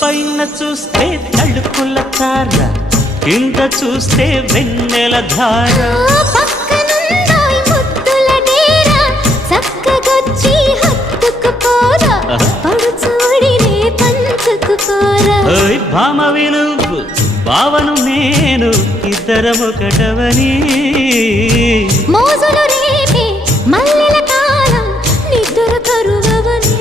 పైన చూస్తే తడుకుల తార, కింద చూస్తే వెన్నెల ధార. పక్కనుందాయి ముద్దుల డేరా, చక్కగొచ్చి హత్తుకుపోరా, పడుచూడినే పంచుకుపోరా. భామవి నువ్వు భావను నేను, ఇద్దరమొకటవని. మోజులు రేపే మల్లెల కాలం, నిద్ర కరువవని.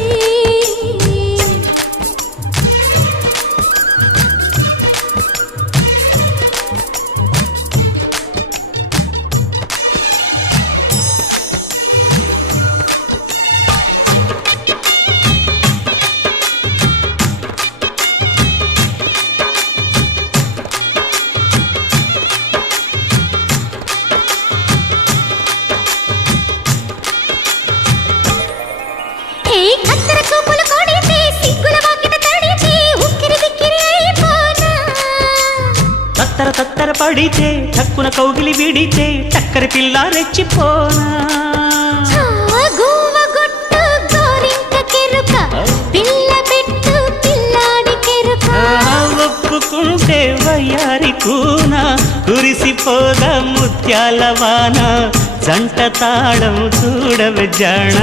తత్తర తత్తర పడితే చక్కున కౌగిలి విడితే చక్కరి పిల్ల రెచ్చిపోనా. ఒప్పుకుంటే వయ్యారి కూన, కురిసిపోదా ముత్యాల వాన. జంట తాళం చూడవే జాణ.